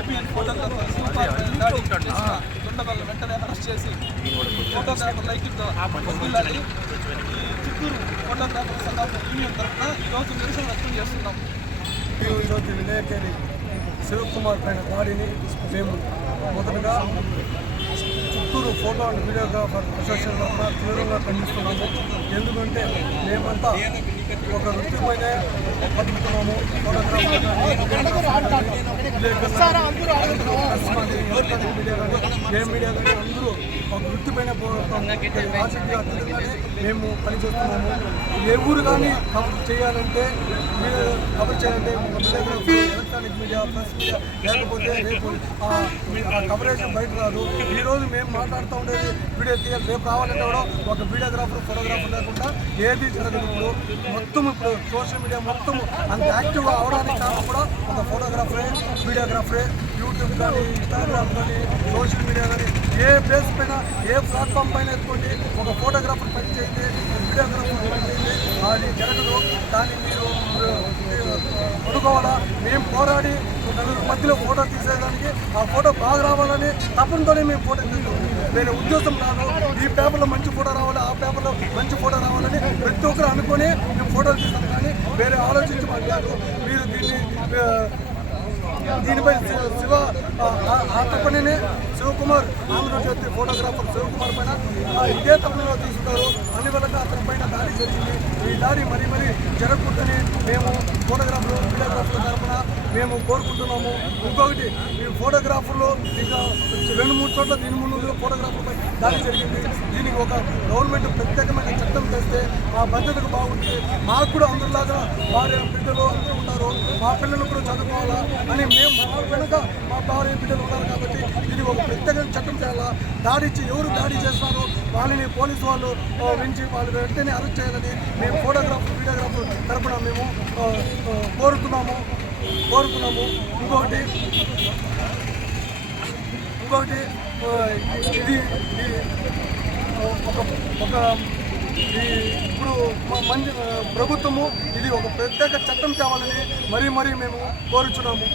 AP photographer super దాడి చేసిన దుండగలను వెంటనే అరెస్ట్ చేసి ఫోటోగ్రాఫర్ లైకితో వదిలాలి ఈ చిత్తూరు ఫోటోగ్రాఫర్ సంఘం యూనియన్ తరఫున ఈరోజు నిరసన వ్యక్తం చేస్తున్నాం. మేము ఈరోజు విలేకరి శివకుమార్ పైన దాడిని మేము మొదటగా Chittoor photo and videographer association తరఫున తీవ్రంగా ఖండిస్తున్నాము. ఎందుకంటే మేమంతా ఒక వృత్తి పైన బతుకుతున్నాము ఫోటోగ్రాఫర్ కానీ, విలేకరులు కానీ, ప్రెస్ కానీ, ఎలక్ట్రానిక్ మీడియా కానీ, ఏ మీడియా కానీ అందరూ ఒక వృత్తి పైన పోరాడతాము రాజకీయ అతీతంగానే మేము పనిచేస్తున్నాము. ఏ ఊరు కానీ కవర్ చేయాలంటే మీరు కవర్ చేయాలంటే ఎలక్ట్రానిక్ మీడియా ప్రెస్ మీడియా లేకపోతే రేపు కవరేజ్ బయట రాదు. ఈ రోజు మేము మాట్లాడుతూ ఉండేది వీడియో తీయాలి రేపు రావాలంటే కూడా ఒక వీడియోగ్రాఫర్ ఫోటోగ్రాఫర్ లేకుండా ఏది జరగదు ఇప్పుడు. మొత్తం ఇప్పుడు సోషల్ మీడియా మొత్తం అంత యాక్టివ్గా అవడానికి కారణం కూడా ఒక ఫోటోగ్రాఫరే వీడియోగ్రాఫరే యూట్యూబ్ కానీ ఇన్స్టాగ్రామ్ కానీ సోషల్ మీడియా కానీ ఏ బేస్ పైన ఏ ప్లాట్ఫామ్ పైన ఎత్తుకోండి ఒక ఫోటోగ్రాఫర్ పనిచేయండి వీడియోగ్రాఫర్ పనిచేయండి అది జరగదు. దాన్ని మీరు అనుకోవాలా? మేము పోరాడి నలుగురు మధ్యలో ఫోటో తీసేదానికి ఆ ఫోటో బాగా రావాలని తప్పనితోనే మేము ఫోటో తీస్తాం వేరే ఉద్దేశం రాదు. ఈ పేపర్లో మంచి ఫోటో రావాలి ఆ పేపర్లో మంచి ఫోటో రావాలని ప్రతి ఒక్కరు అనుకొని మేము ఫోటోలు తీస్తాం కానీ వేరే ఆలోచించి మాట్లాడు మీరు దీన్ని దీనిపై శివ- శివ ఆ తప్పనే శివకుమార్ ఆంధ్రజ్యోతి ఫోటోగ్రాఫర్ శివకుమార్ పైన. ఆ, ఇదే తప్పులో తీసుకుంటారు అన్ని వల్ల అతని పైన దాడి జరిగింది ఈ దాడి మరీ మరీ జరగకూడదని మేము ఫోటోగ్రాఫర్లు వీడియోగ్రాఫర్ల తరఫున మేము కోరుకుంటున్నాము. ఇంకొకటి ఈ ఫోటోగ్రాఫర్లు ఇక రెండు మూడు చోట్ల దీని ముందు ఫోటోగ్రాఫర్పై దాడి జరిగింది. దీనికి ఒక గవర్నమెంట్ ప్రత్యేకమైన చట్టం చేస్తే మా భద్రతకు బాగుంటుంది మాకు కూడా అందరిలాగా భార్య బిడ్డలు అందరూ ఉన్నారు మా పిల్లలు కూడా చదువుకోవాలా అని మేము మా వెనుక మా భార్య బిడ్డలు ఉన్నారు కాబట్టి దాడిచ్చి ఎవరు దాడి చేస్తారో వాళ్ళని పోలీసు వాళ్ళు వించి వాళ్ళు వెంటనే అరెస్ట్ చేయాలని మేము ఫోటోగ్రాఫర్ వీడియోగ్రాఫర్ తరపున మేము కోరుతున్నాము. కోరుతున్నాము. ఇంకొకటి ఇంకొకటి ఇది ఒక ఒక ఈ ఇప్పుడు మంచి ప్రభుత్వము ఇది ఒక ప్రత్యేక చట్టం కావాలని మరీ మరీ మేము కోరుచున్నాము.